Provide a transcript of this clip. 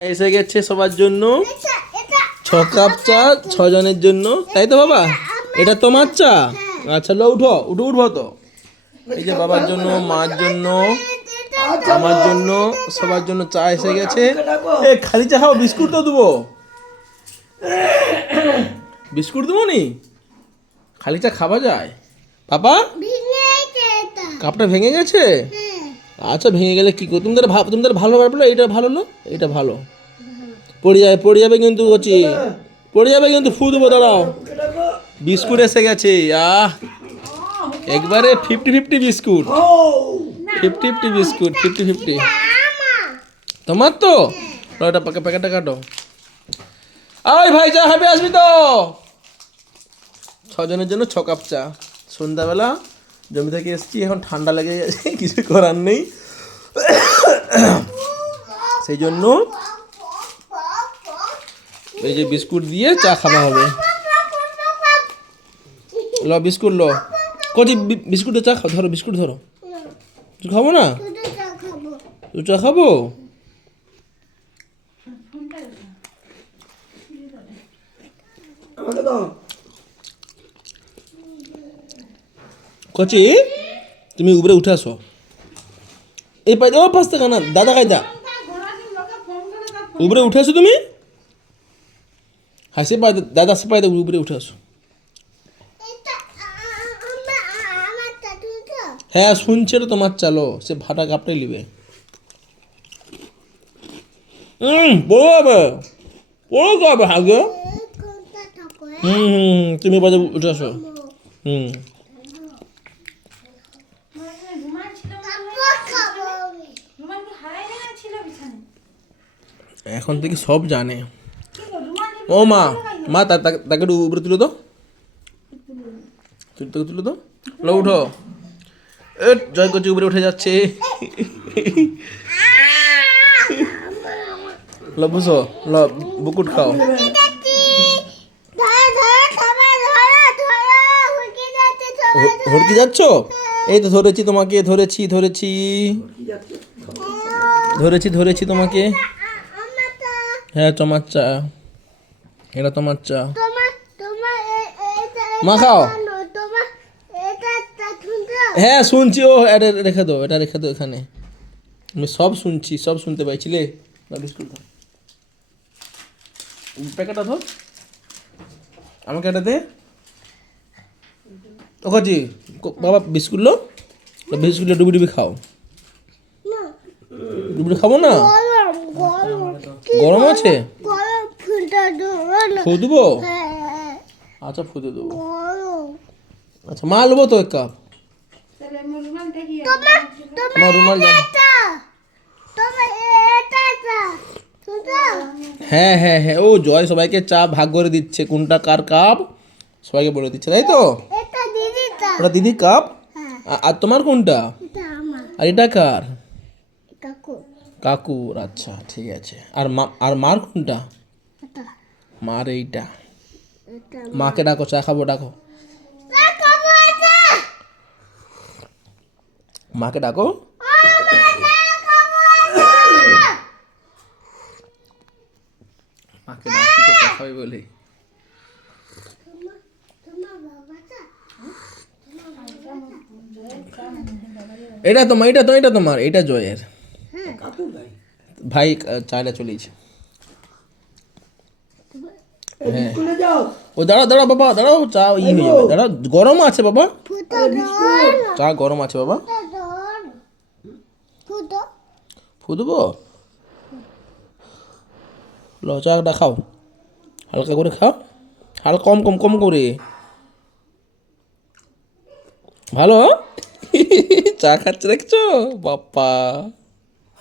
এসে গেছে সবার জন্য 6 কাপ চা 6 জনের জন্য, তাই তো বাবা? এটা তোমার চা? আচ্ছা লো, উঠো উঠো, উঠবো তো। এই যে বাবার জন্য, মার জন্য, আমার জন্য, সবার জন্য চা এসে গেছে। এ খালি চা খাও? বিস্কুট তো দেবো, বিস্কুট দেবো নি? খালি চা খাওয়া যায় পাপা? কাপটা ভেঙে গেছে? আচ্ছা ভেঙে গেলে কি করো? তুমি ভালো ভাবলো এটা ভালো লো, এটা ভালো। পড়ে যাবে কিন্তু, হচ্ছে পড়ে যাবে কিন্তু, ফু দেবো, দাঁড়াও। বিস্কুট এসে গেছে, একবারে 50-50 বিস্কুট, 50-50 বিস্কুট, 50-50। তোমার তো ওটা প্যাকেটটা কাটো। আয় ভাই, চা হবে, আসবি তো? 6 জনের জন্য 6 কাপ চা। সন্ধ্যাবেলা জমি থেকে এসেছি, এখন ঠান্ডা লেগে গেছে, কিছু করার নেই, সেই জন্য এই যে বিস্কুট দিয়ে চা খাওয়া হবে। লো বিস্কুট লো, কচি বিস্কুটে চা খাও, ধরো বিস্কুট ধরো। তুই খাবো না? তুই চা খাবো? কচি তুমি উপরে উঠে আসো, এই পাই ও পাঁচ টাকা না, দাদা কায়দা উপরে উঠে আসো তুমি। হ্যাঁ সে পাই দাদা, সে পাই উপরে উঠে আসো। হ্যাঁ শুনছে তো তোমার, চালো সে ভাটা কাপটাই নিবে। বড় হবে, বড় হবে আগে। তুমি বাজে উঠে আসো। এখন থেকে সব জানে। ও মা, মা তাকে উপরে তুলে দাও, তুলে দাও। লো উঠো, জয় করছি, উপরে উঠে যাচ্ছে। লো বুঝো, লো বুকুট খাও। হড়কি যাচ্ছ? এই তো ধরেছি তোমাকে, ধরেছি তোমাকে। হ্যাঁ তোমার চা, এটা তোমার চা, মা খাও। হ্যাঁ শুনছি, ও এটা রেখে দাও, এটা রেখে দাও এখানে, আমি সব শুনছি, সব শুনতে পাইছিলে। বিস্কুট ধর, প্যাকেটটা ধর, আমাকে এটা দে। ও কাজি বাবা, বিস্কুট লো, বিস্কুটটা ডুবি খাও। ডুবি খাবো না, গরম আছে, ফু দেবো? আচ্ছা ফুদে দেবো। আচ্ছা মা নেবো তো 1 কাপ। তোমার রুমাল দাও। হ্যাঁ হ্যাঁ হ্যাঁ, ও জয় সবাইকে চা ভাগ করে দিচ্ছে, কোনটা কার কাপ সবাইকে বলে দিচ্ছে, তাই তো? ওটা দিদির কাপ, আর তোমার কোনটা? আর এটা কার? কাকুর। আচ্ছা ঠিক আছে। আর মার কোনটা? মার এইটা। মাকে ডাকো, চা খাবো, ডাকো মাকে, ডাকো। মাকে ডাকি তো চা খাবে বলে। এটা তোমার, এটা জয়ের ভাই, চায়না চলেছে। হ্যাঁ ও দাঁড়াও বাবা, দাঁড়াও, চা হয়ে যাবে, দাঁড়াও, গরম আছে বাবা, চা গরম আছে বাবা। ফু দেবো? ল চাটা খাও, হালকা করে খাও, হালকা কম করে, ভালো। চা খাচ্ছে দেখছো বাপ্পা।